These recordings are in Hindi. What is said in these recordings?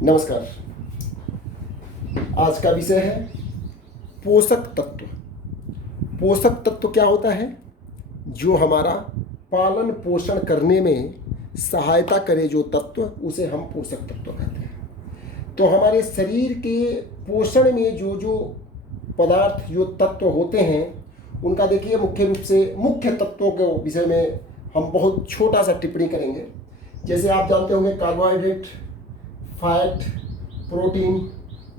नमस्कार। आज का विषय है पोषक तत्व। पोषक तत्व क्या होता है? जो हमारा पालन पोषण करने में सहायता करे जो तत्व, उसे हम पोषक तत्व कहते हैं। तो हमारे शरीर के पोषण में जो जो पदार्थ, जो तत्व होते हैं, उनका देखिए मुख्य रूप से मुख्य तत्वों के विषय में हम बहुत छोटा सा टिप्पणी करेंगे। जैसे आप जानते होंगे carbohydrate, fat, protein,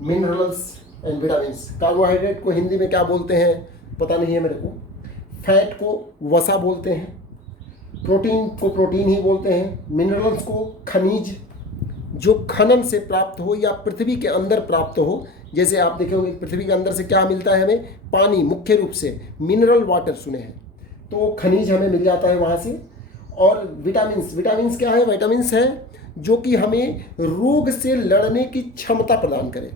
minerals and vitamins. Carbohydrate को हिंदी में क्या बोलते हैं पता नहीं है मेरे को। फैट को वसा बोलते हैं, प्रोटीन को प्रोटीन ही बोलते हैं, मिनरल्स को खनिज जो खनन से प्राप्त हो या पृथ्वी के अंदर प्राप्त हो। जैसे आप देखे होंगे पृथ्वी के अंदर से क्या मिलता है हमें? पानी, मुख्य रूप से मिनरल वाटर सुने हैं, तो खनिज हमें मिल जाता है वहाँ से। और विटामिन्स, विटामिन्स क्या है? विटामिन्स है जो कि हमें रोग से लड़ने की क्षमता प्रदान करे।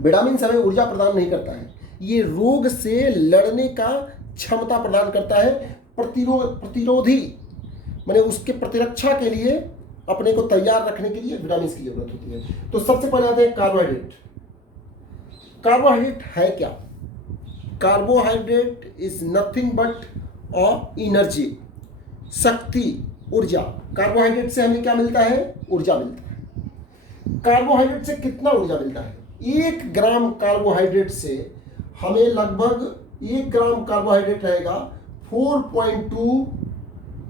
विटामिन्स हमें ऊर्जा प्रदान नहीं करता है, ये रोग से लड़ने का क्षमता प्रदान करता है। प्रतिरोधी माने उसके प्रतिरक्षा के लिए, अपने को तैयार रखने के लिए विटामिन्स की जरूरत होती है। तो सबसे पहले आते हैं कार्बोहाइड्रेट। कार्बोहाइड्रेट है क्या? Carbohydrate is nothing but energy, शक्ति, ऊर्जा। कार्बोहाइड्रेट से हमें क्या मिलता है? ऊर्जा मिलता है। कार्बोहाइड्रेट से कितना ऊर्जा मिलता है? 1 ग्राम कार्बोहाइड्रेट से हमें लगभग 1 ग्राम कार्बोहाइड्रेट रहेगा 4.2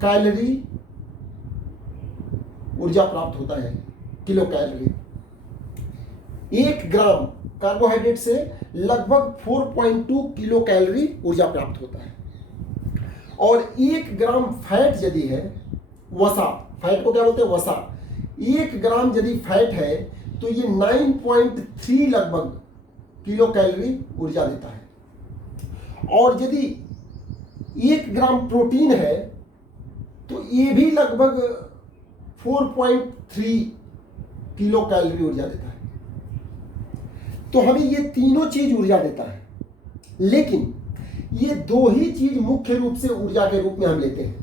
कैलोरी ऊर्जा प्राप्त होता है, किलो कैलोरी। 1 ग्राम कार्बोहाइड्रेट से लगभग 4.2 किलो कैलोरी ऊर्जा प्राप्त होता है। और 1 ग्राम फैट यदि है, वसा, फैट को क्या बोलते हैं? वसा। 1 ग्राम यदि फैट है तो ये 9.3 लगभग किलो कैलोरी ऊर्जा देता है। और यदि 1 ग्राम प्रोटीन है तो ये भी लगभग 4.3 किलो कैलोरी ऊर्जा देता है। तो हमें ये तीनों चीज ऊर्जा देता है, लेकिन ये 2 ही चीज मुख्य रूप से ऊर्जा के रूप में हम लेते हैं।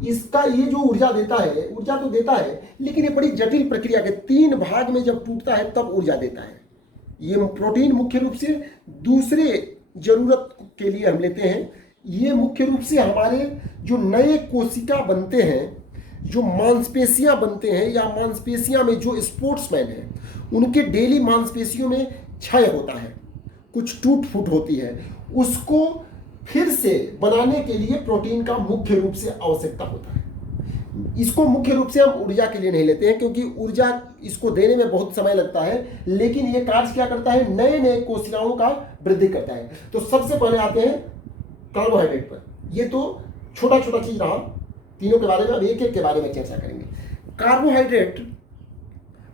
इसका ये जो ऊर्जा देता है, ऊर्जा तो देता है, लेकिन ये बड़ी जटिल प्रक्रिया के 3 भाग में जब टूटता है तब ऊर्जा देता है। ये प्रोटीन मुख्य रूप से दूसरे जरूरत के लिए हम लेते हैं। ये मुख्य रूप से हमारे जो नए कोशिका बनते हैं, जो मांसपेशियां बनते हैं, या मांसपेशियां में जो स्पोर्ट्समैन हैं, उनके डेली मांसपेशियों में क्षय होता है, कुछ टूट फूट होती है, उसको फिर से बनाने के लिए प्रोटीन का मुख्य रूप से आवश्यकता होता है। इसको मुख्य रूप से हम ऊर्जा के लिए नहीं लेते हैं, क्योंकि ऊर्जा इसको देने में बहुत समय लगता है, लेकिन ये कार्य क्या करता है? नए नए कोशिकाओं का वृद्धि करता है। तो सबसे पहले आते हैं कार्बोहाइड्रेट पर। ये तो छोटा छोटा चीज रहा, तीनों के बारे में अब एक एक के बारे में चर्चा करेंगे। कार्बोहाइड्रेट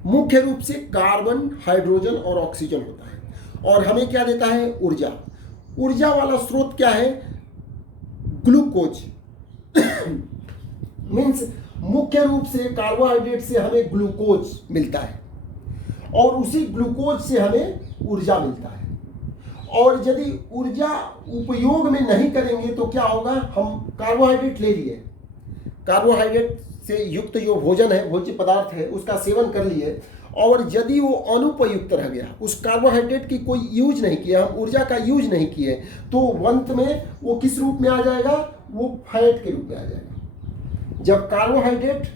मुख्य रूप से कार्बन, हाइड्रोजन और ऑक्सीजन होता है, और हमें क्या देता है? ऊर्जा। ऊर्जा वाला स्रोत क्या है? ग्लूकोज। मीन्स मुख्य रूप से कार्बोहाइड्रेट से हमें ग्लूकोज मिलता है, और उसी ग्लूकोज से हमें ऊर्जा मिलता है। और यदि ऊर्जा उपयोग में नहीं करेंगे तो क्या होगा? हम कार्बोहाइड्रेट ले लिए, कार्बोहाइड्रेट से युक्त जो भोजन है, भोज्य पदार्थ है, उसका सेवन कर लिए, और यदि वो अनुपयुक्त रह गया, उस कार्बोहाइड्रेट की कोई यूज नहीं किया, हम ऊर्जा का यूज नहीं किए, तो अंत में वो किस रूप में आ जाएगा? वो फैट के रूप में आ जाएगा। जब कार्बोहाइड्रेट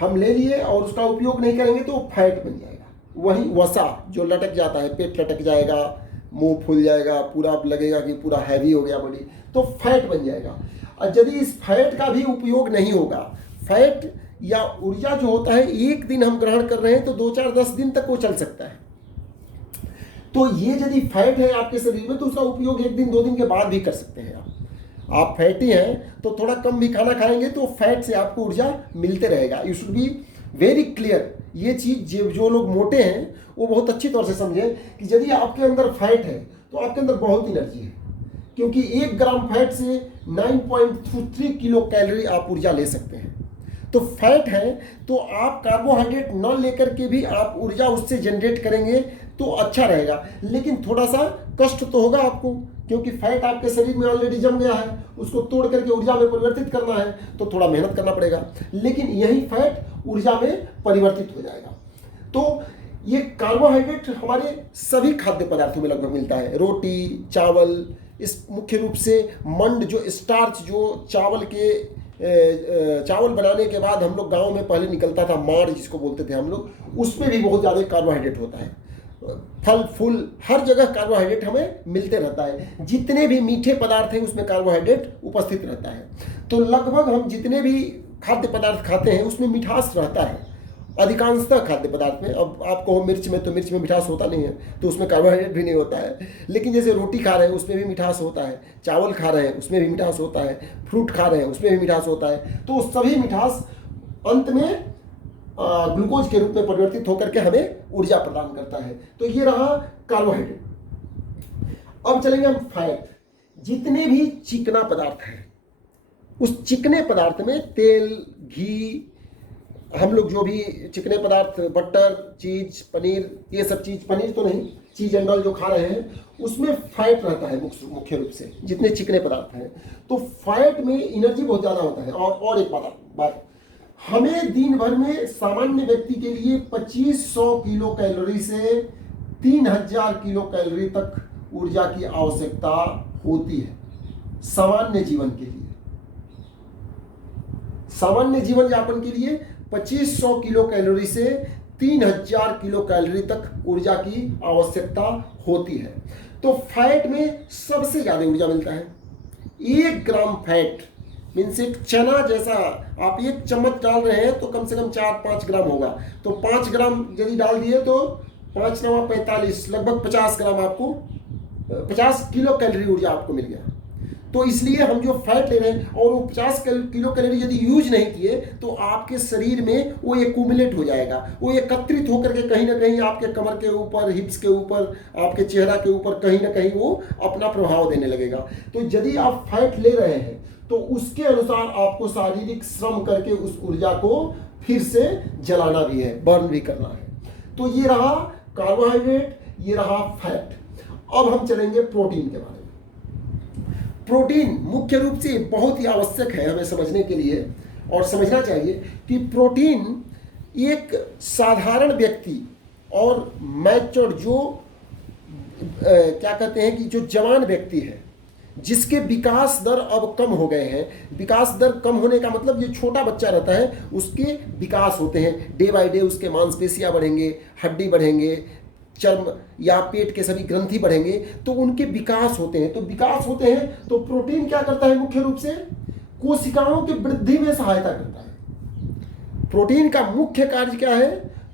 हम ले लिए और उसका उपयोग नहीं करेंगे तो फैट बन जाएगा। वही वसा जो लटक जाता है, पेट लटक जाएगा, मुंह फूल जाएगा, पूरा लगेगा कि पूरा हैवी हो गया बॉडी, तो फैट बन जाएगा। और यदि इस फैट का भी उपयोग नहीं होगा, फैट या ऊर्जा जो होता है, एक दिन हम ग्रहण कर रहे हैं तो 2, 4, 10 दिन तक वो चल सकता है। तो ये यदि फैट है आपके शरीर में तो उसका उपयोग 1 दिन 2 दिन के बाद भी कर सकते हैं। आप फैटी हैं तो थोड़ा कम भी खाना खाएंगे तो फैट से आपको ऊर्जा मिलते रहेगा। You should be very clear. ये चीज जो लोग मोटे हैं वो बहुत अच्छी तौर से समझें कि यदि आपके अंदर फैट है तो आपके अंदर बहुत एनर्जी है, क्योंकि 1 ग्राम फैट से 9.3 किलो कैलोरी आप ऊर्जा ले सकते हैं। तो फैट है तो आप कार्बोहाइड्रेट न लेकर के भी आप ऊर्जा उससे जनरेट करेंगे तो अच्छा रहेगा, लेकिन थोड़ा सा कष्ट तो होगा आपको, क्योंकि फैट आपके शरीर में ऑलरेडी जम गया है, उसको तोड़ करके ऊर्जा में परिवर्तित करना है तो थोड़ा मेहनत करना पड़ेगा, लेकिन यही फैट ऊर्जा में परिवर्तित हो जाएगा। तो ये कार्बोहाइड्रेट हमारे सभी खाद्य पदार्थों में लगभग मिलता है। रोटी, चावल, इस मुख्य रूप से मंड जो स्टार्च जो चावल बनाने के बाद हम लोग गाँव में पहले निकलता था, माड़ जिसको बोलते थे हम लोग, उसमें भी बहुत ज़्यादा कार्बोहाइड्रेट होता है। फल फूल हर जगह कार्बोहाइड्रेट हमें मिलते रहता है। जितने भी मीठे पदार्थ हैं उसमें कार्बोहाइड्रेट उपस्थित रहता है। तो लगभग हम जितने भी खाद्य पदार्थ खाते हैं उसमें मिठास रहता है, अधिकांशतः खाद्य पदार्थ में। अब आपको मिर्च में, तो मिर्च में मिठास होता नहीं है, तो उसमें कार्बोहाइड्रेट भी नहीं होता है। लेकिन जैसे रोटी खा रहे हैं उसमें भी मिठास होता है, चावल खा रहे हैं उसमें भी मिठास होता है, फ्रूट खा रहे हैं उसमें भी मिठास होता है। तो सभी मिठास अंत में ग्लूकोज के रूप में परिवर्तित होकर के हमें ऊर्जा प्रदान करता है। तो ये रहा कार्बोहाइड्रेट। अब चलेंगे हम फैट। जितने भी चिकना पदार्थ हैं उस चिकने पदार्थ में तेल, घी, हम लोग जो भी चिकने पदार्थ, बटर, चीज, पनीर, ये सब चीज, पनीर तो नहीं, चीज एंड ऑल जो खा रहे हैं उसमें फैट रहता है मुख्य रूप से, जितने चिकने पदार्थ हैं। तो फैट में एनर्जी बहुत ज़्यादा होता है। और एक बात, हमें दिन भर में सामान्य व्यक्ति के लिए 2500 किलो कैलोरी से 3000 किलो कैलोरी तक ऊर्जा की आवश्यकता होती है सामान्य जीवन के लिए। सामान्य जीवन यापन के लिए 2500 किलो कैलोरी से 3000 किलो कैलोरी तक ऊर्जा की आवश्यकता होती है। तो फैट में सबसे ज्यादा ऊर्जा मिलता है। 1 ग्राम फैट मीन्स एक चना जैसा आप 1 चम्मच डाल रहे हैं तो कम से कम 4-5 ग्राम होगा। तो 5 ग्राम यदि डाल दिए तो 5 9 45, लगभग 50 ग्राम आपको 50 किलो कैलोरी ऊर्जा आपको मिल गया। तो इसलिए हम जो फैट ले रहे हैं और वो 50 किलो कैलोरी यदि यूज नहीं किए तो आपके शरीर में वो एक्यूमुलेट हो जाएगा, वो एकत्रित होकर के कहीं ना कहीं आपके कमर के ऊपर, हिप्स के ऊपर, आपके चेहरा के ऊपर कहीं ना कहीं वो अपना प्रभाव देने लगेगा। तो यदि आप फैट ले रहे हैं तो उसके अनुसार आपको शारीरिक श्रम करके उस ऊर्जा को फिर से जलाना भी है, बर्न भी करना है। तो ये रहा कार्बोहाइड्रेट, ये रहा फैट। अब हम चलेंगे प्रोटीन के बारे में। प्रोटीन मुख्य रूप से बहुत ही आवश्यक है हमें समझने के लिए, और समझना चाहिए कि प्रोटीन एक साधारण व्यक्ति और मैच्योर जो क्या कहते हैं कि जो जवान व्यक्ति है जिसके विकास दर अब कम हो गए हैं। विकास दर कम होने का मतलब जो छोटा बच्चा रहता है उसके विकास होते हैं, डे बाय डे उसके मांसपेशियां बढ़ेंगे, हड्डी बढ़ेंगे, चर्म या पेट के सभी ग्रंथि बढ़ेंगे, तो उनके विकास होते हैं। तो विकास होते हैं तो प्रोटीन क्या करता है, मुख्य रूप से कोशिकाओं की वृद्धि में सहायता करता है। प्रोटीन का मुख्य कार्य क्या है,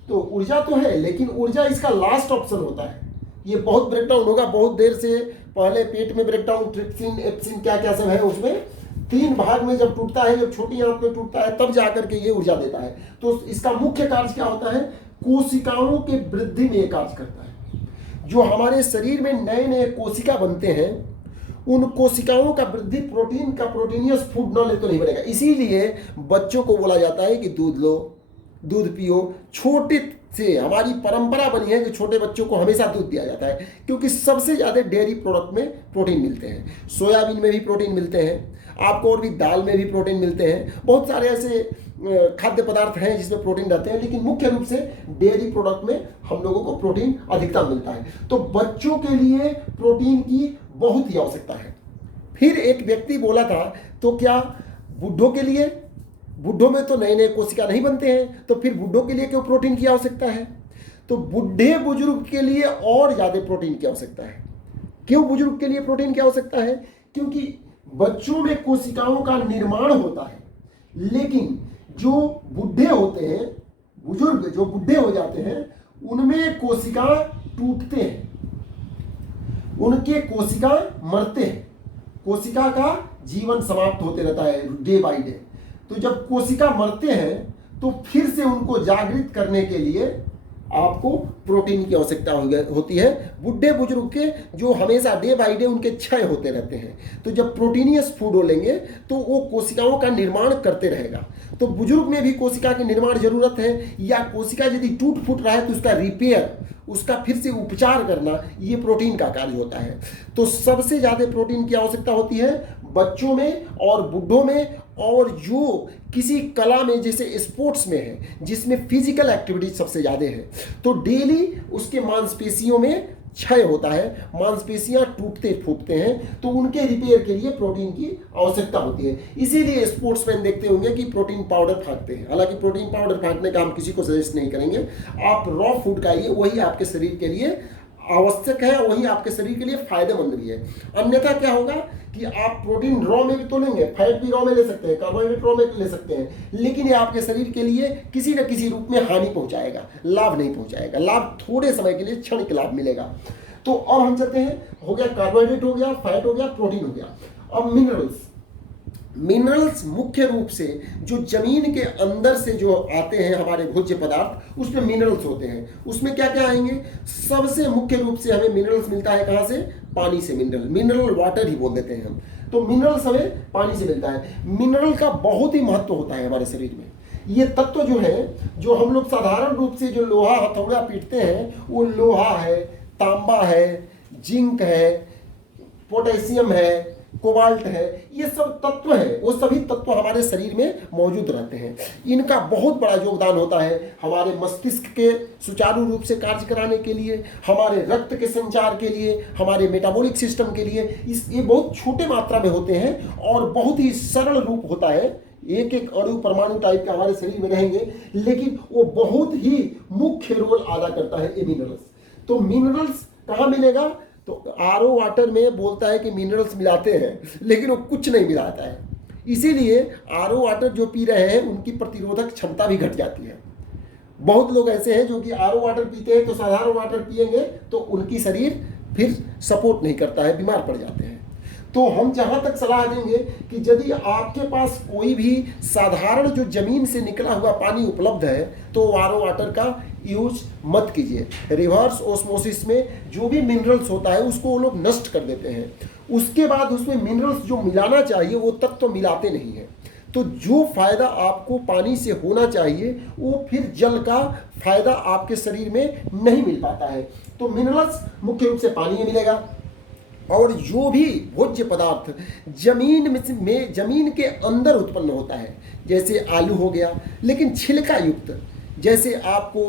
तो ऊर्जा तो है लेकिन ऊर्जा इसका लास्ट ऑप्शन होता है। ये बहुत ब्रेकडाउन होगा, बहुत देर से पहले पेट में ब्रेकडाउन, ट्रिप्सिन, एप्सिन, क्या क्या सब है, उसमें 3 भाग में जब टूटता है, जब छोटी आंत में टूटता है तब जाकर के ये ऊर्जा देता है। तो इसका मुख्य कार्य क्या होता है, कोशिकाओं के वृद्धि में कार्य करता है। जो हमारे शरीर में नए नए कोशिका बनते हैं उन कोशिकाओं का वृद्धि प्रोटीन का प्रोटीनियस फूड न ले तो नहीं बनेगा। इसीलिए बच्चों को बोला जाता है कि दूध लो, दूध पियो। छोटे से हमारी परंपरा बनी है कि छोटे बच्चों को हमेशा दूध दिया जाता है, क्योंकि सबसे ज़्यादा डेयरी प्रोडक्ट में प्रोटीन मिलते हैं। सोयाबीन में भी प्रोटीन मिलते हैं आपको, और भी दाल में भी प्रोटीन मिलते हैं। बहुत सारे ऐसे खाद्य पदार्थ हैं जिसमें प्रोटीन रहते हैं, लेकिन मुख्य रूप से डेयरी प्रोडक्ट में हम लोगों को प्रोटीन अधिकतम मिलता है। तो बच्चों के लिए प्रोटीन की बहुत ही आवश्यकता है। फिर एक व्यक्ति बोला था, तो क्या बूढ़ों के लिए, बूढ़ों में तो नए नए कोशिका नहीं बनते हैं, तो फिर बूढ़ों के लिए क्यों प्रोटीन की आवश्यकता है? तो बूढ़े बुजुर्ग के लिए और ज़्यादा प्रोटीन की आवश्यकता है। क्यों बुजुर्ग के लिए प्रोटीन की आवश्यकता है? क्योंकि बच्चों में कोशिकाओं का निर्माण होता है, लेकिन जो बूढ़े होते हैं, बुजुर्ग जो बूढ़े हो जाते हैं, उनमें कोशिका टूटते हैं, उनके कोशिका मरते हैं, कोशिका का जीवन समाप्त होते रहता है डे बाय डे। तो जब कोशिका मरते हैं तो फिर से उनको जागृत करने के लिए आपको प्रोटीन की आवश्यकता होती है। बुढ़े बुजुर्ग के जो हमेशा डे बाय डे उनके क्षय होते रहते हैं, तो जब प्रोटीनियस फूड लेंगे तो वो कोशिकाओं का निर्माण करते रहेगा। तो बुजुर्ग में भी कोशिका की निर्माण जरूरत है, या कोशिका यदि टूट फूट रहा है तो उसका रिपेयर, उसका फिर से उपचार करना, ये प्रोटीन का कार्य होता है। तो सबसे ज़्यादा प्रोटीन की आवश्यकता होती है बच्चों में और बूढ़ों में और जो किसी कला में जैसे स्पोर्ट्स में है जिसमें फिजिकल एक्टिविटी सबसे ज़्यादा है, तो डेली उसके मांसपेशियों में क्षय होता है, मांसपेशियां टूटते फूटते हैं, तो उनके रिपेयर के लिए प्रोटीन की आवश्यकता होती है। इसीलिए स्पोर्ट्समैन देखते होंगे कि प्रोटीन पाउडर फाँकते हैं। हालांकि प्रोटीन पाउडर फाँकने का हम किसी को सजेस्ट नहीं करेंगे, आप रॉ फूड खाइए, वही आपके शरीर के लिए आवश्यक है, वही आपके शरीर के लिए फायदेमंद भी है। अन्यथा क्या होगा कि आप प्रोटीन रॉ में भी तो लेंगे, फैट भी रॉ में ले सकते हैं, कार्बोहाइड्रेट रॉ में ले सकते हैं, लेकिन ये आपके शरीर के लिए किसी न किसी रूप में हानि पहुंचाएगा, लाभ नहीं पहुंचाएगा। लाभ थोड़े समय के लिए, क्षण के लाभ मिलेगा। तो अब हम चलते हैं, हो गया कार्बोहाइड्रेट, हो गया फैट, हो गया प्रोटीन, हो गया। अब मिनरल्स। मिनरल्स मुख्य रूप से जो जमीन के अंदर से जो आते हैं हमारे भोज्य पदार्थ, उसमें मिनरल्स होते हैं। उसमें क्या क्या आएंगे? सबसे मुख्य रूप से हमें मिनरल्स मिलता है कहाँ से? पानी से। मिनरल वाटर ही बोल देते हैं हम। तो मिनरल्स हमें पानी से मिलता है। मिनरल का बहुत ही महत्व होता है हमारे शरीर में। ये तत्व जो है, जो हम लोग साधारण रूप से जो लोहा हथौड़ा पीटते हैं, वो लोहा है, तांबा है, जिंक है, पोटेशियम है, कोबाल्ट है, ये सब तत्व है। वो सभी तत्व हमारे शरीर में मौजूद रहते हैं। इनका बहुत बड़ा योगदान होता है हमारे मस्तिष्क के सुचारू रूप से कार्य कराने के लिए, हमारे रक्त के संचार के लिए, हमारे मेटाबॉलिक सिस्टम के लिए। ये बहुत छोटे मात्रा में होते हैं और बहुत ही सरल रूप होता है। एक एक अणु परमाणु टाइप के हमारे शरीर में रहेंगे, लेकिन वो बहुत ही मुख्य रोल अदा करता है ये मिनरल्स। तो मिनरल्स कहाँ मिलेगा? तो आरओ वाटर में बोलता है कि मिनरल्स मिलाते हैं, लेकिन वो कुछ नहीं मिलाता है। इसीलिए आरओ वाटर जो पी रहे हैं उनकी प्रतिरोधक क्षमता भी घट जाती है। बहुत लोग ऐसे हैं जो कि आरओ वाटर पीते हैं, तो साधारण वाटर पिएंगे तो उनकी शरीर फिर सपोर्ट नहीं करता है, बीमार पड़ जाते हैं। तो हम जहाँ तक सलाह देंगे कि यदि आपके पास कोई भी साधारण जो जमीन से निकला हुआ पानी उपलब्ध है, तो आरओ वाटर का यूज मत कीजिए। रिवर्स ऑस्मोसिस में जो भी मिनरल्स होता है उसको वो लोग नष्ट कर देते हैं। उसके बाद उसमें मिनरल्स जो मिलाना चाहिए वो तत्व मिलाते नहीं हैं। तो जो फायदा आपको पानी से होना चाहिए वो फिर जल का फायदा आपके शरीर में नहीं मिल पाता है। तो मिनरल्स मुख्य रूप से पानी में मिलेगा। और जो भी भोज्य पदार्थ जमीन के अंदर उत्पन्न होता है, जैसे आलू हो गया लेकिन छिलका युक्त, जैसे आपको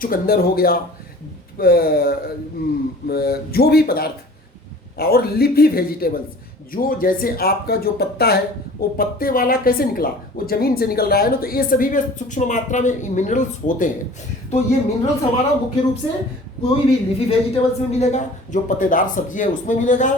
चुकंदर हो गया, जो भी पदार्थ, और लीफी वेजिटेबल्स, जो जैसे आपका जो पत्ता है वो पत्ते वाला कैसे निकला, वो जमीन से निकल रहा है ना, तो ये सभी में सूक्ष्म मात्रा में मिनरल्स होते हैं। तो ये मिनरल्स हमारा मुख्य रूप से कोई भी लीफी वेजिटेबल्स में मिलेगा, जो पत्तेदार सब्जी है उसमें मिलेगा।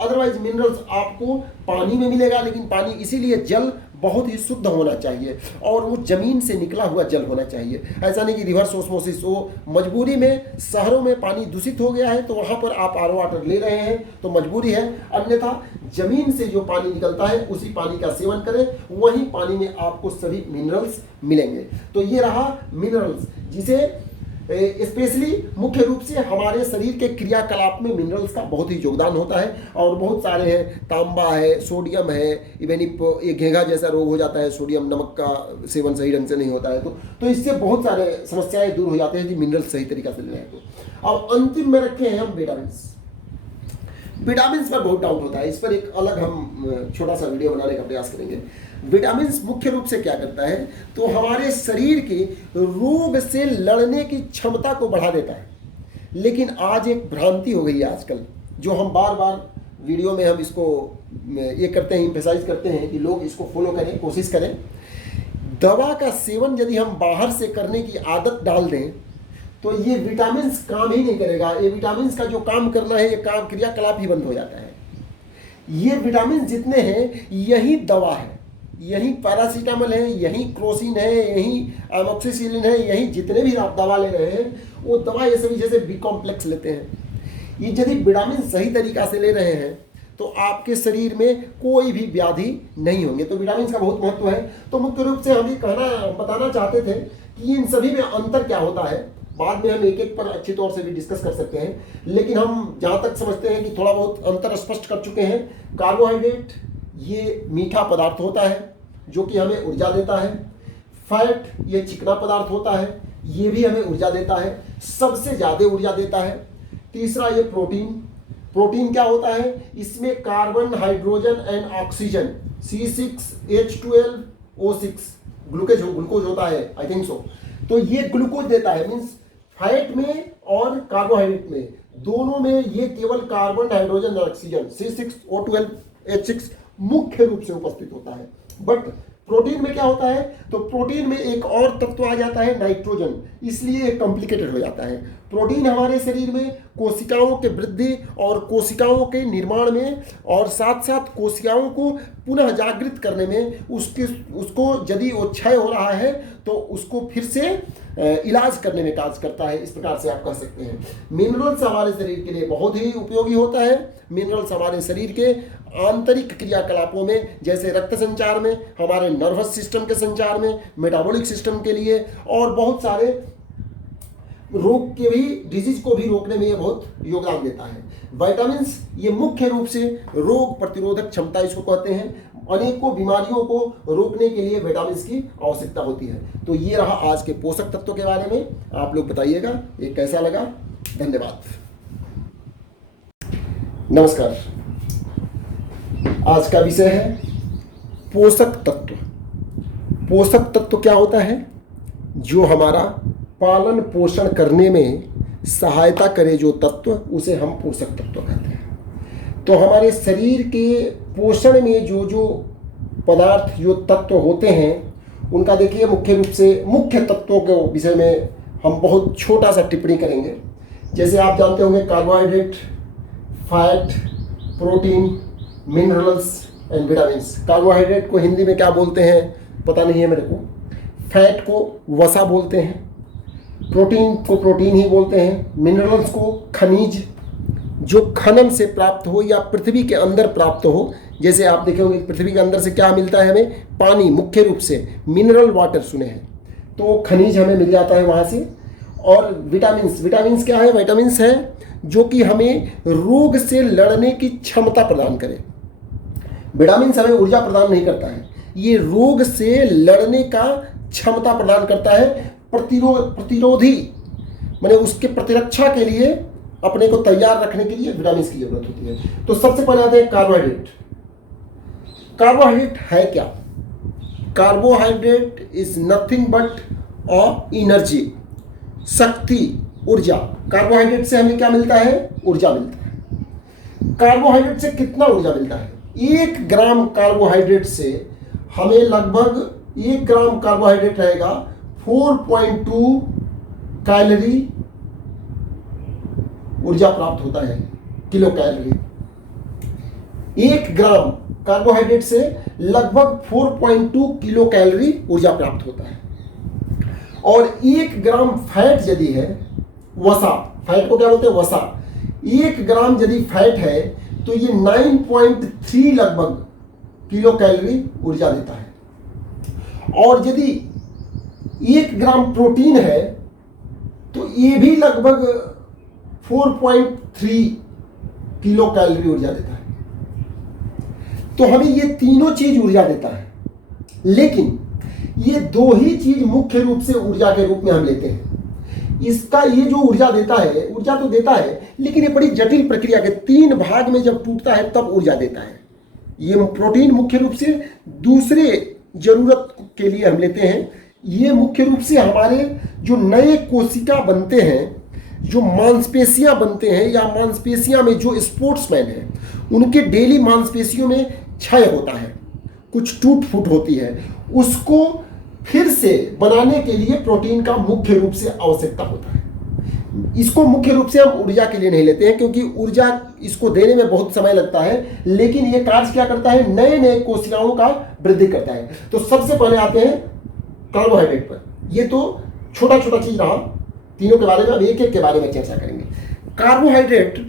अदरवाइज मिनरल्स आपको पानी में मिलेगा, लेकिन पानी इसीलिए जल बहुत ही शुद्ध होना चाहिए और वो जमीन से निकला हुआ जल होना चाहिए। ऐसा नहीं कि रिवर्स ऑस्मोसिस, वो मजबूरी में शहरों में पानी दूषित हो गया है तो वहाँ पर आप आरओ वाटर ले रहे हैं तो मजबूरी है, अन्यथा जमीन से जो पानी निकलता है उसी पानी का सेवन करें, वही पानी में आपको सभी मिनरल्स मिलेंगे। तो ये रहा मिनरल्स, जिसे स्पेशली मुख्य रूप से हमारे शरीर के क्रियाकलाप में मिनरल्स का बहुत ही योगदान होता है। और बहुत सारे हैं, तांबा है, सोडियम है, इवन ये घेंघा जैसा रोग हो जाता है, सोडियम नमक का सेवन सही ढंग से नहीं होता है, तो इससे बहुत सारे समस्याएं दूर हो जाते हैं यदि मिनरल्स सही तरीका से ले रहे हैं तो। अब अंतिम में रखे हैं हम विटामिन्स। विटामिन्स पर बहुत डाउट होता है, इस पर एक अलग हम छोटा सा वीडियो बनाने का प्रयास करेंगे। विटामिन्स मुख्य रूप से क्या करता है, तो हमारे शरीर के रोग से लड़ने की क्षमता को बढ़ा देता है। लेकिन आज एक भ्रांति हो गई है आजकल, जो हम बार बार वीडियो में हम इसको ये करते हैं, एम्फेसाइज करते हैं कि लोग इसको फॉलो करें, कोशिश करें। दवा का सेवन यदि हम बाहर से करने की आदत डाल दें तो ये विटामिन्स काम ही नहीं करेगा। ये विटामिन्स का जो काम करना है, ये काम क्रियाकलाप ही बंद हो जाता है। ये विटामिन जितने हैं यही दवा है, यही पैरासीटामोल है, यही क्रोसिन है, यही एमोक्सिसिलिन है, यही जितने भी आप दवा ले रहे हैं वो दवा ये सभी जैसे बी कॉम्प्लेक्स लेते हैं। ये यदि विटामिन सही तरीका से ले रहे हैं तो आपके शरीर में कोई भी व्याधि नहीं होंगे। तो विटामिन का बहुत महत्व है। तो मुख्य रूप से हम ये बताना चाहते थे कि इन सभी में अंतर क्या होता है। बाद में हम एक एक पर अच्छी तौर से भी डिस्कस कर सकते हैं, लेकिन हम जहाँ तक समझते हैं कि थोड़ा बहुत अंतर स्पष्ट कर चुके हैं। कार्बोहाइड्रेट ये मीठा पदार्थ होता है जो कि हमें ऊर्जा देता है। फैट ये चिकना पदार्थ होता है, ये भी हमें ऊर्जा देता है, सबसे ज़्यादा ऊर्जा देता है। तीसरा ये प्रोटीन क्या होता है, इसमें carbon, hydrogen and oxygen C6H12O6 glucose होता है, आई थिंक सो। तो ये ग्लूकोज देता है, मीन्स फैट में और कार्बोहाइड्रेट में दोनों में ये केवल कार्बन, हाइड्रोजन और ऑक्सीजन C6O12H6 मुख्य रूप से उपस्थित होता है। बट प्रोटीन में क्या होता है, तो प्रोटीन में एक और तत्व आ जाता है नाइट्रोजन, इसलिए कॉम्प्लिकेटेड हो जाता है। प्रोटीन हमारे शरीर में कोशिकाओं के वृद्धि और कोशिकाओं के निर्माण में और साथ साथ कोशिकाओं को पुनः जागृत करने में उसको यदि वो क्षय हो रहा है तो उसको फिर से इलाज करने में कार्य करता है। इस प्रकार से आप कह सकते हैं मिनरल्स हमारे शरीर के लिए बहुत ही उपयोगी होता है। मिनरल्स हमारे शरीर के आंतरिक क्रियाकलापों में, जैसे रक्त संचार में, हमारे नर्वस सिस्टम के संचार में, मेटाबॉलिक सिस्टम के लिए और बहुत सारे रोग के भी, डिजीज को भी रोकने में ये बहुत योगदान देता है। विटामिन्स ये मुख्य रूप से रोग प्रतिरोधक क्षमता इसको कहते हैं। अनेकों बीमारियों को रोकने के लिए विटामिन्स की आवश्यकता होती है। तो ये रहा आज के पोषक तत्वों के बारे में। आप लोग बताइएगा ये कैसा लगा। धन्यवाद। नमस्कार। आज का विषय है पोषक तत्व। पोषक तत्व क्या होता है? जो हमारा पालन पोषण करने में सहायता करे जो तत्व, उसे हम पोषक तत्व कहते हैं। तो हमारे शरीर के पोषण में जो जो पदार्थ, जो तत्व होते हैं, उनका देखिए मुख्य रूप से मुख्य तत्वों के विषय में हम बहुत छोटा सा टिप्पणी करेंगे। जैसे आप जानते होंगे carbohydrate, fat, protein, minerals and vitamins. Carbohydrate को हिंदी में क्या बोलते हैं पता नहीं है मेरे को। फैट को वसा बोलते हैं, प्रोटीन को प्रोटीन ही बोलते हैं, मिनरल्स को खनिज, जो खनन से प्राप्त हो या पृथ्वी के अंदर प्राप्त हो। जैसे आप देखे होंगे पृथ्वी के अंदर से क्या मिलता है हमें? पानी, मुख्य रूप से मिनरल वाटर सुने हैं, तो खनिज हमें मिल जाता है वहाँ से। और विटामिन्स, विटामिन्स क्या है? विटामिन्स है जो कि हमें रोग से लड़ने की क्षमता प्रदान करे। विटामिन्स हमें ऊर्जा प्रदान नहीं करता है, ये रोग से लड़ने का क्षमता प्रदान करता है। प्रतिरोधी माने उसके प्रतिरक्षा के लिए, अपने को तैयार रखने के लिए विटामिन्स की जरूरत होती है। तो सबसे पहले आते हैं कार्बोहाइड्रेट। कार्बोहाइड्रेट है क्या? Carbohydrate is nothing but energy, शक्ति, ऊर्जा। कार्बोहाइड्रेट से हमें क्या मिलता है? ऊर्जा मिलता है। कार्बोहाइड्रेट से कितना ऊर्जा मिलता है? 1 ग्राम कार्बोहाइड्रेट से हमें लगभग 1 ग्राम कार्बोहाइड्रेट रहेगा 4.2 कैलोरी ऊर्जा प्राप्त होता है, किलो कैलोरी। 1 ग्राम कार्बोहाइड्रेट से लगभग 4.2 किलो कैलोरी ऊर्जा प्राप्त होता है। और 1 ग्राम फैट यदि है, वसा, फैट को क्या बोलते हैं? वसा। 1 ग्राम यदि फैट है तो ये 9.3 लगभग किलो कैलोरी ऊर्जा देता है। और यदि 1 ग्राम प्रोटीन है तो ये भी लगभग 4.3 किलो कैलोरी ऊर्जा देता है। तो हमें ये तीनों चीज ऊर्जा देता है, लेकिन ये 2 ही चीज मुख्य रूप से ऊर्जा के रूप में हम लेते हैं। इसका ये जो ऊर्जा देता है, ऊर्जा तो देता है, लेकिन ये बड़ी जटिल प्रक्रिया के 3 भाग में जब टूटता है तब ऊर्जा देता है। ये प्रोटीन मुख्य रूप से दूसरे जरूरत के लिए हम लेते हैं। ये मुख्य रूप से हमारे जो नए कोशिका बनते हैं, जो मांसपेशियां बनते हैं, या मांसपेशियां में जो स्पोर्ट्समैन हैं, उनके डेली मांसपेशियों में क्षय होता है, कुछ टूट फूट होती है, उसको फिर से बनाने के लिए प्रोटीन का मुख्य रूप से आवश्यकता होता है। इसको मुख्य रूप से हम ऊर्जा के लिए नहीं लेते हैं, क्योंकि ऊर्जा इसको देने में बहुत समय लगता है, लेकिन ये कार्य क्या करता है? नए नए कोशिकाओं का वृद्धि करता है। तो सबसे पहले आते हैं कार्बोहाइड्रेट पर। ये तो छोटा छोटा चीज रहा, तीनों के बारे में अब एक एक के बारे में चर्चा करेंगे। कार्बोहाइड्रेट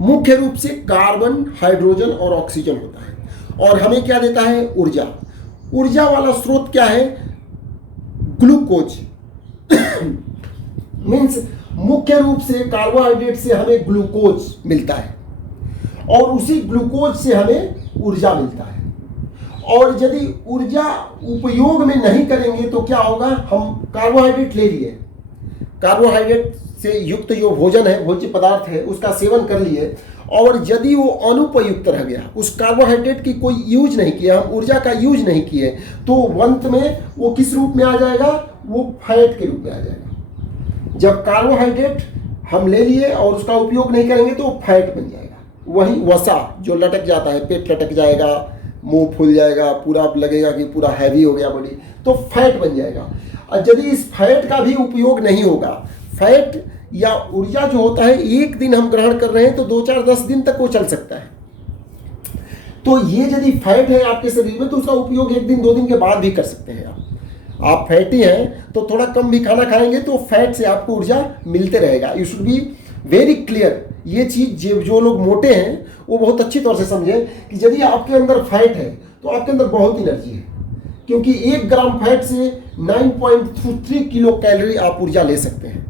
मुख्य रूप से कार्बन, हाइड्रोजन और ऑक्सीजन होता है, और हमें क्या देता है? ऊर्जा। ऊर्जा वाला स्रोत क्या है? ग्लूकोज। मीन्स मुख्य रूप से कार्बोहाइड्रेट से हमें ग्लूकोज मिलता है, और उसी ग्लूकोज से हमें ऊर्जा मिलता है। और यदि ऊर्जा उपयोग में नहीं करेंगे तो क्या होगा? हम कार्बोहाइड्रेट ले लिए, कार्बोहाइड्रेट से युक्त जो भोजन है, भोज्य पदार्थ है, उसका सेवन कर लिए, और यदि वो अनुपयुक्त रह गया, उस कार्बोहाइड्रेट की कोई यूज नहीं किया, हम ऊर्जा का यूज नहीं किए, तो अंत में वो किस रूप में आ जाएगा? वो फैट के रूप में आ जाएगा। जब कार्बोहाइड्रेट हम ले लिए और उसका उपयोग नहीं करेंगे तो वो फैट बन जाएगा। वही वसा जो लटक जाता है, पेट लटक जाएगा, मुंह फूल जाएगा, पूरा लगेगा कि पूरा हैवी हो गया बॉडी, तो फैट बन जाएगा। और यदि इस फैट का भी उपयोग नहीं होगा, फैट या ऊर्जा जो होता है एक दिन हम ग्रहण कर रहे हैं तो 2-4-10 दिन तक वो चल सकता है। तो ये यदि फैट है आपके शरीर में तो उसका उपयोग 1 दिन 2 दिन के बाद भी कर सकते हैं। आप फैटी हैं तो थोड़ा कम भी खाना खाएंगे तो फैट से आपको ऊर्जा मिलते रहेगा। You should be very clear. ये चीज जो लोग मोटे हैं वो बहुत अच्छी तौर से समझें कि यदि आपके अंदर फैट है तो आपके अंदर बहुत एनर्जी है, क्योंकि 1 ग्राम फैट से 9.3 किलो कैलोरी आप ऊर्जा ले सकते हैं।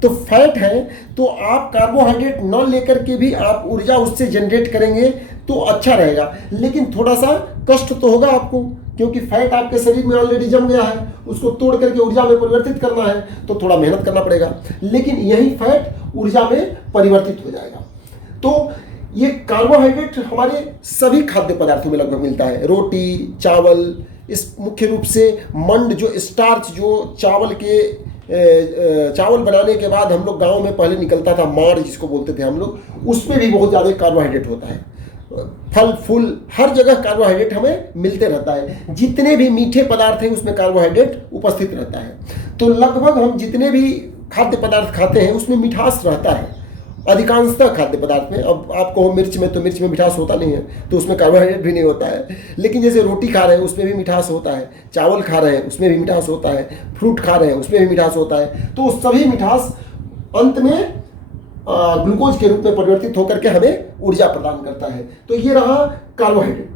तो फैट है तो आप कार्बोहाइड्रेट न लेकर के भी आप ऊर्जा उससे जनरेट करेंगे तो अच्छा रहेगा, लेकिन थोड़ा सा कष्ट तो होगा आपको, क्योंकि फैट आपके शरीर में ऑलरेडी जम गया है, उसको तोड़ करके ऊर्जा में परिवर्तित करना है तो थोड़ा मेहनत करना पड़ेगा, लेकिन यही फैट ऊर्जा में परिवर्तित हो जाएगा। तो ये कार्बोहाइड्रेट हमारे सभी खाद्य पदार्थों में लगभग मिलता है। रोटी, चावल, इस मुख्य रूप से मंड जो स्टार्च जो चावल बनाने के बाद हम लोग गांव में पहले निकलता था, माड़ जिसको बोलते थे हम लोग, उसमें भी बहुत ज़्यादा कार्बोहाइड्रेट होता है। फल फूल हर जगह कार्बोहाइड्रेट हमें मिलते रहता है। जितने भी मीठे पदार्थ हैं उसमें कार्बोहाइड्रेट उपस्थित रहता है। तो लगभग हम जितने भी खाद्य पदार्थ खाते हैं उसमें मिठास रहता है, अधिकांशतः खाद्य पदार्थ में। अब आपको मिर्च में, तो मिर्च में मिठास होता नहीं है तो उसमें कार्बोहाइड्रेट भी नहीं होता है, लेकिन जैसे रोटी खा रहे हैं उसमें भी मिठास होता है, चावल खा रहे हैं उसमें भी मिठास होता है, फ्रूट खा रहे हैं उसमें भी मिठास होता है। तो सभी मिठास अंत में ग्लूकोज के रूप में परिवर्तित होकर के हमें ऊर्जा प्रदान करता है। तो ये रहा कार्बोहाइड्रेट।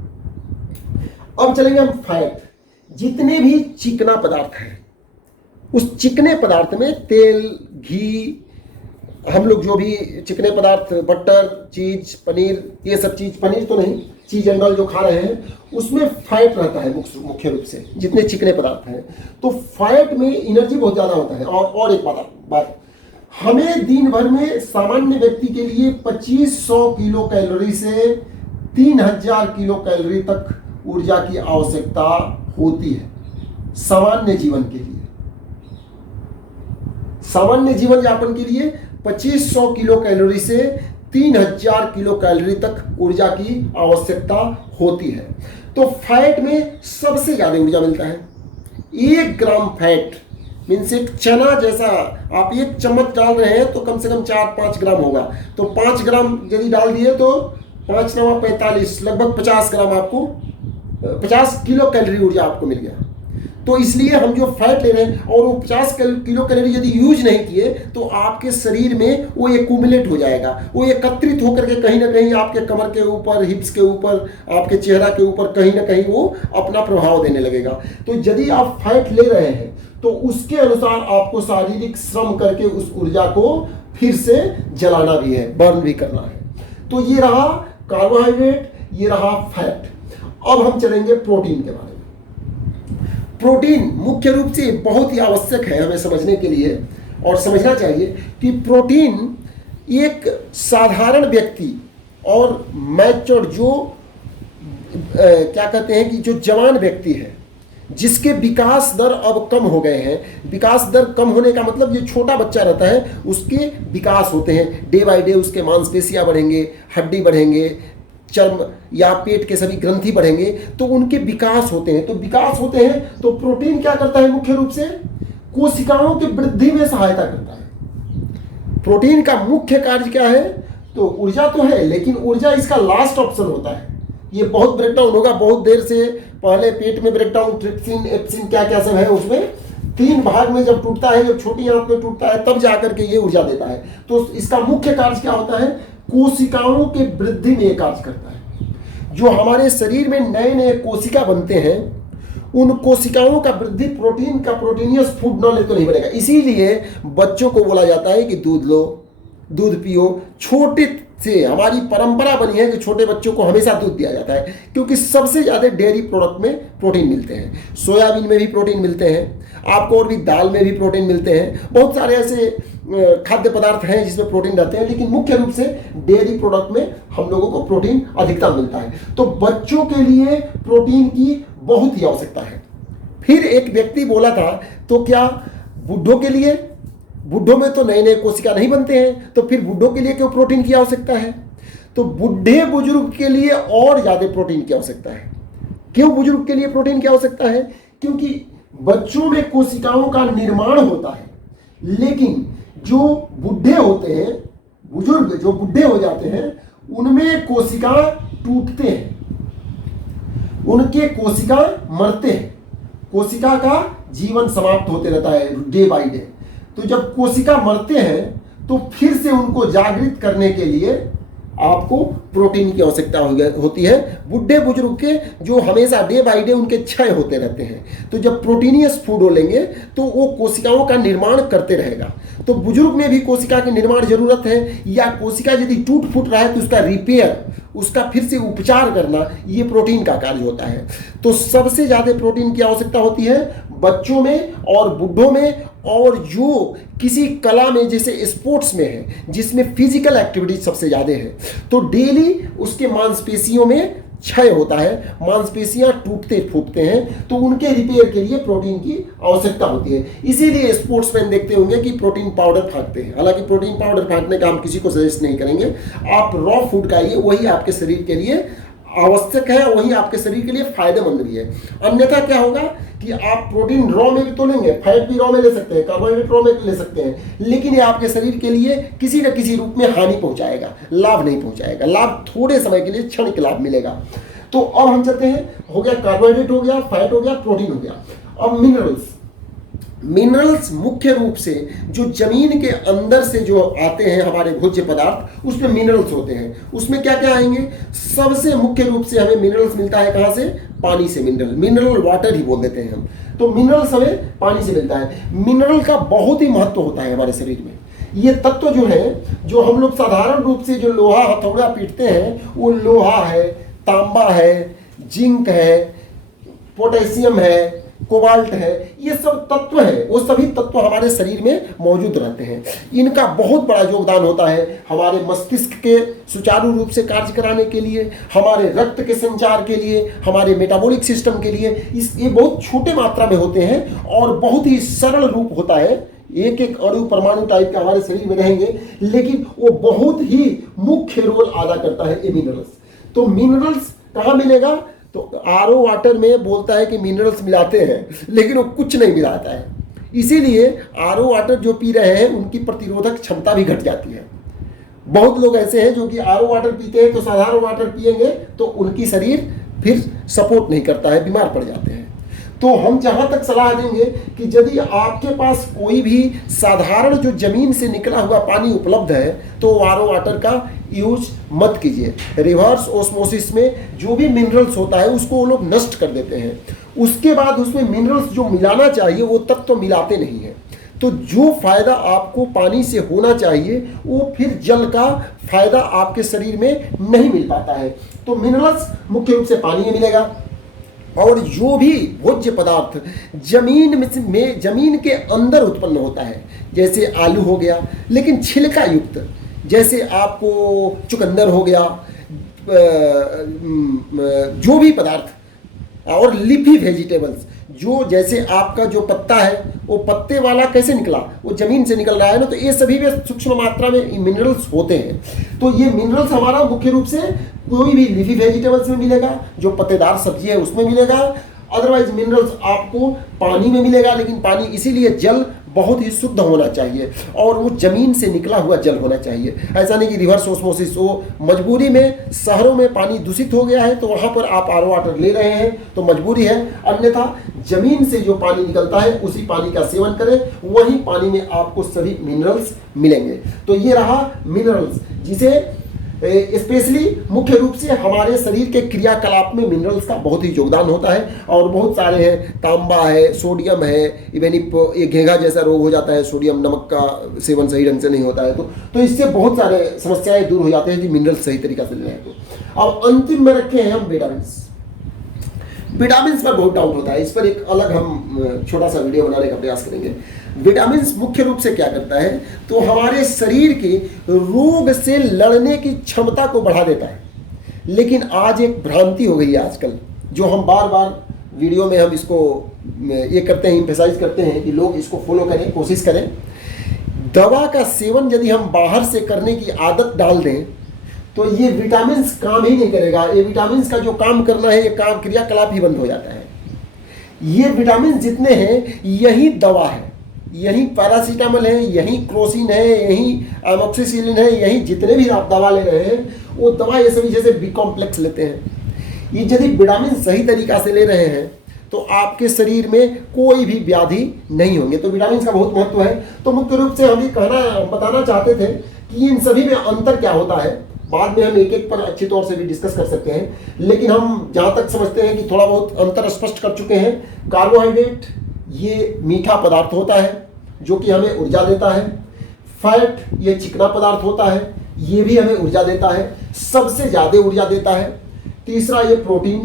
अब चलेंगे हम फैट। जितने भी चिकना पदार्थ हैं उस चिकने पदार्थ में तेल, घी, हम लोग जो भी चिकने पदार्थ, बटर, चीज, पनीर, ये सब चीज, पनीर तो नहीं, चीज एंड ऑल जो खा रहे हैं उसमें फैट रहता है मुख्य रूप से, जितने चिकने पदार्थ हैं। तो फैट में एनर्जी बहुत ज़्यादा होता है। और एक बात, हमें दिन भर में सामान्य व्यक्ति के लिए 2500 किलो कैलोरी से 3000 किलो कैलोरी तक ऊर्जा की आवश्यकता होती है सामान्य जीवन के लिए। सामान्य जीवन यापन के लिए 2500 किलो कैलोरी से 3000 किलो कैलोरी तक ऊर्जा की आवश्यकता होती है। तो फैट में सबसे ज्यादा ऊर्जा मिलता है। 1 ग्राम फैट मीन्स एक चना जैसा आप 1 चम्मच डाल रहे हैं तो कम से कम 4-5 ग्राम होगा। तो 5 ग्राम यदि डाल दिए तो 5 9 45, लगभग 50 ग्राम आपको 50 किलो कैलोरी ऊर्जा आपको मिल गया। तो इसलिए हम जो फैट ले रहे हैं और वो 50 किलो कैलोरी यदि यूज नहीं किए तो आपके शरीर में वो एक्यूमुलेट हो जाएगा, वो एकत्रित होकर के कहीं ना कहीं आपके कमर के ऊपर, हिप्स के ऊपर, आपके चेहरा के ऊपर कहीं ना कहीं वो अपना प्रभाव देने लगेगा। तो यदि आप फैट ले रहे हैं तो उसके अनुसार आपको शारीरिक श्रम करके उस ऊर्जा को फिर से जलाना भी है, बर्न भी करना है। तो ये रहा कार्बोहाइड्रेट, ये रहा फैट। अब हम चलेंगे प्रोटीन के बारे में। प्रोटीन मुख्य रूप से बहुत ही आवश्यक है हमें समझने के लिए, और समझना चाहिए कि प्रोटीन एक साधारण व्यक्ति और मैच्योर जो क्या कहते हैं कि जो जवान व्यक्ति है जिसके विकास दर अब कम हो गए हैं। विकास दर कम होने का मतलब जो छोटा बच्चा रहता है उसके विकास होते हैं डे बाय डे, उसके मांसपेशियां बढ़ेंगे, हड्डी बढ़ेंगे, चर्म या पेट के सभी ग्रंथि बढ़ेंगे, तो उनके विकास होते हैं। तो विकास होते हैं तो प्रोटीन क्या करता है? मुख्य रूप से कोशिकाओं की वृद्धि में सहायता करता है। प्रोटीन का मुख्य कार्य क्या है? तो ऊर्जा तो है, लेकिन ऊर्जा इसका लास्ट ऑप्शन होता है। ये बहुत ब्रेकडाउन होगा, बहुत देर से पहले पेट में ब्रेकडाउन, ट्रिप्सिन, एप्सिन, क्या क्या सब है, उसमें 3 भाग में जब टूटता है, जब छोटी आंत में टूटता है, तब जाकर के ये ऊर्जा देता है। तो इसका मुख्य कार्य क्या होता है? कोशिकाओं के वृद्धि में ये कार्य करता है। जो हमारे शरीर में नए नए कोशिका बनते हैं उन कोशिकाओं का वृद्धि प्रोटीन का प्रोटीनियस फूड न ले तो नहीं बनेगा। इसीलिए बच्चों को बोला जाता है कि दूध लो, दूध पियो। छोटे से हमारी परंपरा बनी है कि छोटे बच्चों को हमेशा दूध दिया जाता है, क्योंकि सबसे ज़्यादा डेयरी प्रोडक्ट में प्रोटीन मिलते हैं। सोयाबीन में भी प्रोटीन मिलते हैं आपको, और भी दाल में भी प्रोटीन मिलते हैं। बहुत सारे ऐसे खाद्य पदार्थ हैं जिसमें प्रोटीन रहते हैं, लेकिन मुख्य रूप से डेयरी प्रोडक्ट में हम लोगों को प्रोटीन अधिकतम मिलता है। तो बच्चों के लिए प्रोटीन की बहुत ही आवश्यकता है। फिर एक व्यक्ति बोला था, तो क्या बूढ़ों के लिए? बूढ़ों में तो नए नए कोशिका नहीं बनते हैं, तो फिर बूढ़ों के लिए क्यों प्रोटीन की आवश्यकता है? तो बूढ़े बुजुर्ग के लिए और ज़्यादा प्रोटीन की आवश्यकता है। क्यों बुजुर्ग के लिए प्रोटीन की आवश्यकता है? क्योंकि बच्चों में कोशिकाओं का निर्माण होता है, लेकिन जो बूढ़े होते हैं, बुजुर्ग जो बूढ़े हो जाते हैं, उनमें कोशिका टूटते हैं, उनके कोशिका मरते हैं, कोशिका का जीवन समाप्त होते रहता है डे बाय डे। तो जब कोशिका मरते हैं तो फिर से उनको जागृत करने के लिए आपको प्रोटीन की आवश्यकता होती है। बुढ़े बुजुर्ग के जो हमेशा डे बाय डे उनके क्षय होते रहते हैं, तो जब प्रोटीनियस फूड लेंगे तो वो कोशिकाओं का निर्माण करते रहेगा। तो बुजुर्ग में भी कोशिका की निर्माण जरूरत है, या कोशिका यदि टूट फूट रहा है तो उसका रिपेयर, उसका फिर से उपचार करना, ये प्रोटीन का कार्य होता है। तो सबसे ज़्यादा प्रोटीन की आवश्यकता होती है बच्चों में और बूढ़ों में, और जो किसी कला में जैसे स्पोर्ट्स में है, जिसमें फिजिकल एक्टिविटी सबसे ज़्यादा है, तो डेली उसके मांसपेशियों में क्षय होता है, मांसपेशियां टूटते फूटते हैं, तो उनके रिपेयर के लिए प्रोटीन की आवश्यकता होती है। इसीलिए स्पोर्ट्समैन देखते होंगे कि प्रोटीन पाउडर फाँकते हैं। हालांकि प्रोटीन पाउडर फाँकने का हम किसी को सजेस्ट नहीं करेंगे, आप रॉ फूड खाइए, वही आपके शरीर के लिए आवश्यक है, वही आपके शरीर के लिए फायदेमंद भी है। अन्यथा क्या होगा कि आप प्रोटीन रॉ में भी तो लेंगे, फैट भी रॉ में ले सकते हैं, कार्बोहाइड्रेट रॉ में ले सकते हैं, लेकिन ये आपके शरीर के लिए किसी न किसी रूप में हानि पहुंचाएगा, लाभ नहीं पहुंचाएगा। लाभ थोड़े समय के लिए, क्षण के लाभ मिलेगा। तो अब हम चलते हैं, हो गया कार्बोहाइड्रेट, हो गया फैट, हो गया प्रोटीन, हो गया। अब मिनरल्स। मिनरल्स मुख्य रूप से जो जमीन के अंदर से जो आते हैं हमारे भोज्य पदार्थ, उसमें मिनरल्स होते हैं। उसमें क्या क्या आएंगे? सबसे मुख्य रूप से हमें मिनरल्स मिलता है कहाँ से? पानी से। मिनरल वाटर ही बोल देते हैं हम। तो मिनरल्स हमें पानी से मिलता है। मिनरल का बहुत ही महत्व होता है हमारे शरीर में। ये तत्व जो है, जो हम लोग साधारण रूप से जो लोहा हथौड़ा पीटते हैं, वो लोहा है, तांबा है, जिंक है, पोटेशियम है, कोबाल्ट है, ये सब तत्व है। वो सभी तत्व हमारे शरीर में मौजूद रहते हैं। इनका बहुत बड़ा योगदान होता है हमारे मस्तिष्क के सुचारू रूप से कार्य कराने के लिए, हमारे रक्त के संचार के लिए, हमारे मेटाबॉलिक सिस्टम के लिए। ये बहुत छोटे मात्रा में होते हैं और बहुत ही सरल रूप होता है। एक एक अणु परमाणु टाइप के हमारे शरीर में रहेंगे, लेकिन वो बहुत ही मुख्य रोल अदा करता है ये मिनरल्स। तो मिनरल्स कहाँ मिलेगा? तो आरओ वाटर में बोलता है कि मिनरल्स मिलाते हैं, लेकिन वो कुछ नहीं मिलाता है। इसीलिए आरओ वाटर जो पी रहे हैं उनकी प्रतिरोधक क्षमता भी घट जाती है। बहुत लोग ऐसे हैं जो कि आरओ वाटर पीते हैं, तो साधारण वाटर पिएंगे तो उनकी शरीर फिर सपोर्ट नहीं करता है, बीमार पड़ जाते हैं। तो हम जहाँ तक सलाह देंगे कि यदि आपके पास कोई भी साधारण जो जमीन से निकला हुआ पानी उपलब्ध है, तो आरओ वाटर का यूज मत कीजिए। रिवर्स ऑस्मोसिस में जो भी मिनरल्स होता है उसको वो लोग नष्ट कर देते हैं। उसके बाद उसमें मिनरल्स जो मिलाना चाहिए वो तत्व तो मिलाते नहीं हैं। तो जो फायदा आपको पानी से होना चाहिए वो फिर जल का फायदा आपके शरीर में नहीं मिल पाता है। तो मिनरल्स मुख्य रूप से पानी में मिलेगा। और जो भी भोज्य पदार्थ जमीन के अंदर उत्पन्न होता है, जैसे आलू हो गया लेकिन छिलका युक्त, जैसे आपको चुकंदर हो गया, जो भी पदार्थ, और लीफी वेजिटेबल्स, जो जैसे आपका जो पत्ता है वो पत्ते वाला कैसे निकला, वो जमीन से निकल रहा है ना, तो ये सभी में सूक्ष्म मात्रा में मिनरल्स होते हैं। तो ये मिनरल्स हमारा मुख्य रूप से कोई भी लीफी वेजिटेबल्स में मिलेगा, जो पत्तेदार सब्जी है उसमें मिलेगा। अदरवाइज मिनरल्स आपको पानी में मिलेगा, लेकिन पानी इसीलिए जल बहुत ही शुद्ध होना चाहिए और वो जमीन से निकला हुआ जल होना चाहिए। ऐसा नहीं कि रिवर्स ऑस्मोसिस हो, मजबूरी में शहरों में पानी दूषित हो गया है तो वहाँ पर आप आरओ वाटर ले रहे हैं तो मजबूरी है, अन्यथा जमीन से जो पानी निकलता है उसी पानी का सेवन करें, वही पानी में आपको सभी मिनरल्स मिलेंगे। तो ये रहा मिनरल्स, जिसे स्पेशली मुख्य रूप से हमारे शरीर के क्रियाकलाप में मिनरल्स का बहुत ही योगदान होता है, और बहुत सारे हैं, तांबा है, सोडियम है, इवन ये घेंघा जैसा रोग हो जाता है, सोडियम नमक का सेवन सही ढंग से नहीं होता है, तो इससे बहुत सारे समस्याएं दूर हो जाते हैं यदि मिनरल्स सही तरीका से लेना है तो। अब अंतिम में रखे हैं हम विटामिन्स। विटामिन्स पर बहुत डाउट होता है, इस पर एक अलग हम छोटा सा वीडियो बनाने का प्रयास करेंगे। विटामिन्स मुख्य रूप से क्या करता है, तो हमारे शरीर के रोग से लड़ने की क्षमता को बढ़ा देता है। लेकिन आज एक भ्रांति हो गई है आजकल, जो हम बार बार वीडियो में हम इसको ये करते हैं, एम्फेसाइज करते हैं कि लोग इसको फॉलो करें, कोशिश करें। दवा का सेवन यदि हम बाहर से करने की आदत डाल दें तो ये विटामिन्स काम ही नहीं करेगा। ये विटामिन्स का जो काम करना है, ये काम क्रियाकलाप ही बंद हो जाता है। ये विटामिन जितने हैं यही दवा है, यही पैरासीटामोल है, यही क्रोसिन है, यही एमोक्सिसिलिन है, यही जितने भी आप दवा ले रहे हैं वो दवा ये सभी जैसे बी कॉम्प्लेक्स लेते हैं। ये यदि विटामिन सही तरीका से ले रहे हैं तो आपके शरीर में कोई भी व्याधि नहीं होंगे। तो विटामिन का बहुत महत्व है। तो मुख्य रूप से हम ये बताना चाहते थे कि इन सभी में अंतर क्या होता है। बाद में हम एक एक पर अच्छी तौर से भी डिस्कस कर सकते हैं, लेकिन हम जहाँ तक समझते हैं कि थोड़ा बहुत अंतर स्पष्ट कर चुके हैं। कार्बोहाइड्रेट ये मीठा पदार्थ होता है जो कि हमें ऊर्जा देता है। फैट ये चिकना पदार्थ होता है, ये भी हमें ऊर्जा देता है, सबसे ज़्यादा ऊर्जा देता है। तीसरा ये प्रोटीन।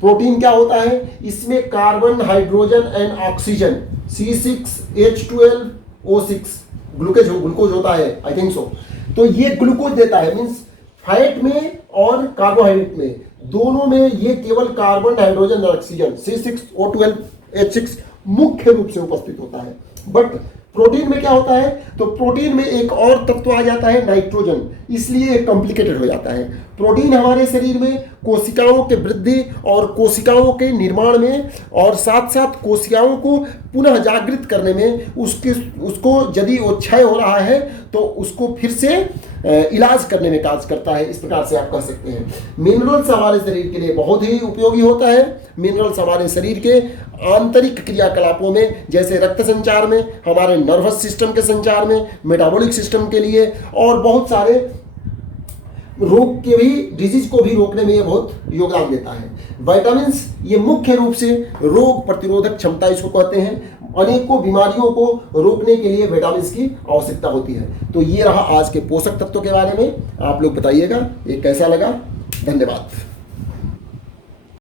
प्रोटीन क्या होता है, इसमें carbon, hydrogen and oxygen C6H12O6 glucose होता है, आई थिंक सो। तो ये ग्लूकोज देता है, मीन्स फैट में और कार्बोहाइड्रेट में दोनों में ये केवल कार्बन, हाइड्रोजन और ऑक्सीजन C6O12H6 मुख्य रूप से उपस्थित होता है। बट प्रोटीन में क्या होता है, तो प्रोटीन में एक और तत्व आ जाता है नाइट्रोजन, इसलिए कॉम्प्लिकेटेड हो जाता है। प्रोटीन हमारे शरीर में कोशिकाओं के वृद्धि और कोशिकाओं के निर्माण में और साथ साथ कोशिकाओं को पुनः जागृत करने में उसको यदि वो क्षय हो रहा है तो उसको फिर से इलाज करने में कार्य करता है। इस प्रकार से आप कह सकते हैं। मिनरल्स हमारे शरीर के लिए बहुत ही उपयोगी होता है। मिनरल्स हमारे शरीर के आंतरिक क्रियाकलापों में, जैसे रक्त संचार में, हमारे नर्वस सिस्टम के संचार में, मेटाबॉलिक सिस्टम के लिए और बहुत सारे रोग के भी, डिजीज को भी रोकने में ये बहुत योगदान देता है। विटामिन्स ये मुख्य रूप से रोग प्रतिरोधक क्षमता इसको कहते हैं। अनेकों बीमारियों को रोकने के लिए विटामिन्स की आवश्यकता होती है। तो ये रहा आज के पोषक तत्वों के बारे में। आप लोग बताइएगा ये कैसा लगा। धन्यवाद।